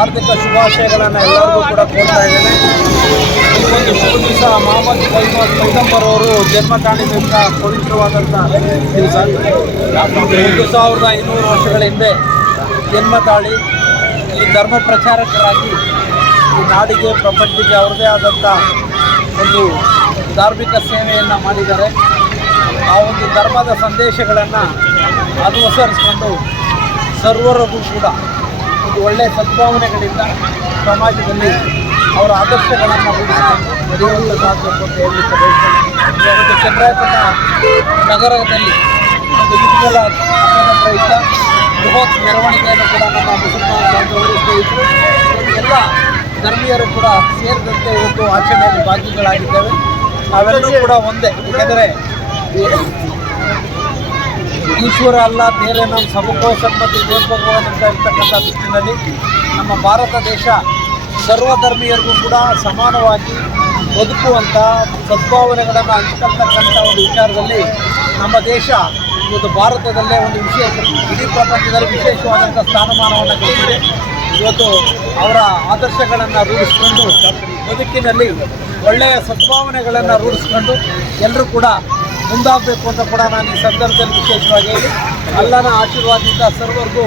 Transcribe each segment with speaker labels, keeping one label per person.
Speaker 1: ಆರ್ಥಿಕ ಶುಭಾಶಯಗಳನ್ನು ಎಲ್ಲರಿಗೂ ಕೂಡ ಕೋರ್ತಾ ಇದ್ದೇನೆ. ಈ ಒಂದು ಶುಭ ದಿವಸ ಮೊಹಮ್ಮದ್ ಪೈಗಂ ಪೈಗಂಬರ್ ಅವರು ಜನ್ಮ ಕಾಣಿಸಿದ ಪವಿತ್ರವಾದಂಥ ದಿವಸ. ಒಂದು ಸಾವಿರದ ಐನೂರು ವರ್ಷಗಳ ಹಿಂದೆ ಜನ್ಮ ತಾಳಿ ಈ ಧರ್ಮ ಪ್ರಚಾರಕರಾಗಿ ಈ ನಾಡಿಗೆ ಪ್ರಪಂಚಕ್ಕೆ ಅವರದೇ ಆದಂಥ ಒಂದು ಧಾರ್ಮಿಕ ಸೇವೆಯನ್ನು ಮಾಡಿದ್ದಾರೆ. ಆ ಒಂದು ಧರ್ಮದ ಸಂದೇಶಗಳನ್ನು ಅನುಸರಿಸಿಕೊಂಡು ಸರ್ವರಿಗೂ ಕೂಡ ಒಂದು ಒಳ್ಳೆಯ ಸದ್ಭಾವನೆಗಳಿಂದ ಸಮಾಜದಲ್ಲಿ ಅವರ ಆದರ್ಶಗಳನ್ನು ರೂಢಿಸಿಕೊಂಡು ಸಾಧ್ಯತೆ ಅಂತ ಹೇಳಲಿಕ್ಕೆ ಬಯಸ್ತೇನೆ. ಇವತ್ತು ಚಂದ್ರಾಯಪಟ್ಟಣ ನಗರದಲ್ಲಿ ಒಂದು ಯುದ್ಧಗಳ ಪ್ರಯುಕ್ತ ಬೃಹತ್ ಮೆರವಣಿಗೆಯನ್ನು ಕೂಡ ನಮ್ಮ ಮುಸಲ್ಮಾನ ಬಾಂಧವರು ಸ್ನೇಹಿತರು ಎಲ್ಲ ಧರ್ಮೀಯರು ಕೂಡ ಸೇರಿದಂತೆ ಇವತ್ತು ಆಚರಣೆಯಲ್ಲಿ ಭಾಗಿಗಳಾಗಿದ್ದೇವೆ. ನಾವೆಲ್ಲರೂ ಕೂಡ ಒಂದೇ. ಏಕೆಂದರೆ ಈಶ್ವರ ಅಲ್ಲ, ಬೇರೆ ನಮ್ಮ ಸಮಕೋಶ ಮತ್ತು ಅಂತ ಇರ್ತಕ್ಕಂಥ ದೃಷ್ಟಿನಲ್ಲಿ ನಮ್ಮ ಭಾರತ ದೇಶ ಸರ್ವಧರ್ಮೀಯರಿಗೂ ಕೂಡ ಸಮಾನವಾಗಿ ಬದುಕುವಂಥ ಸದ್ಭಾವನೆಗಳನ್ನು ಹಂಚ್ಕೊಳ್ತಕ್ಕಂಥ ಒಂದು ವಿಚಾರದಲ್ಲಿ ನಮ್ಮ ದೇಶ ಇವತ್ತು ಭಾರತದಲ್ಲೇ ಒಂದು ವಿಶೇಷ, ಇಡೀ ಪ್ರಪಂಚದಲ್ಲಿ ವಿಶೇಷವಾದಂಥ ಸ್ಥಾನಮಾನವನ್ನು ಗಳಿಸಿದೆ ಇವತ್ತು ಅವರ ಆದರ್ಶಗಳನ್ನು ರೂಢಿಸಿಕೊಂಡು ಬದುಕಿನಲ್ಲಿ ಒಳ್ಳೆಯ ಸದ್ಭಾವನೆಗಳನ್ನು ರೂಢಿಸ್ಕೊಂಡು ಎಲ್ಲರೂ ಕೂಡ ಮುಂದಾಗಬೇಕು ಅಂತ ಕೂಡ ನಾನು ಈ ಸಂದರ್ಭದಲ್ಲಿ ವಿಶೇಷವಾಗಿ ಹೇಳಿ, ಅಲ್ಲನ ಆಶೀರ್ವಾದದಿಂದ ಸರ್ವರಿಗೂ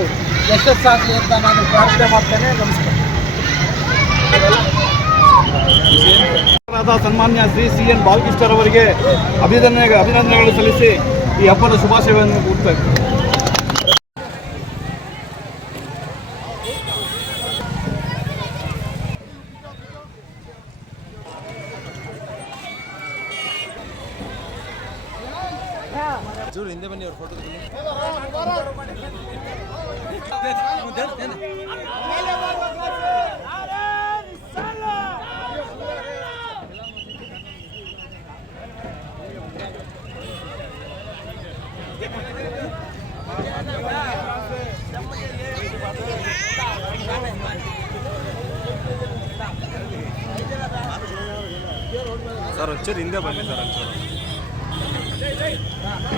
Speaker 1: ಯಶಸ್ಸಾಗಲಿ ಅಂತ ನಾನು ಪ್ರಾರ್ಥನೆ ಮಾಡ್ತೇನೆ. ನಮಸ್ಕಾರ.
Speaker 2: ಸನ್ಮಾನ್ಯ ಶ್ರೀ ಸಿ ಎನ್ ಬಾಲಕೃಷ್ಣರವರಿಗೆ ಅಭಿನಂದನೆ ಅಭಿನಂದನೆಗಳು ಸಲ್ಲಿಸಿ ಈ ಹಬ್ಬದ ಶುಭಾಶಯವನ್ನು ಫೋಟೋ ಸರ್ ಒಂಚೂರು ಹಿಂದೆ ಬನ್ನಿ ಸರ್ ಒಂಚೂರು.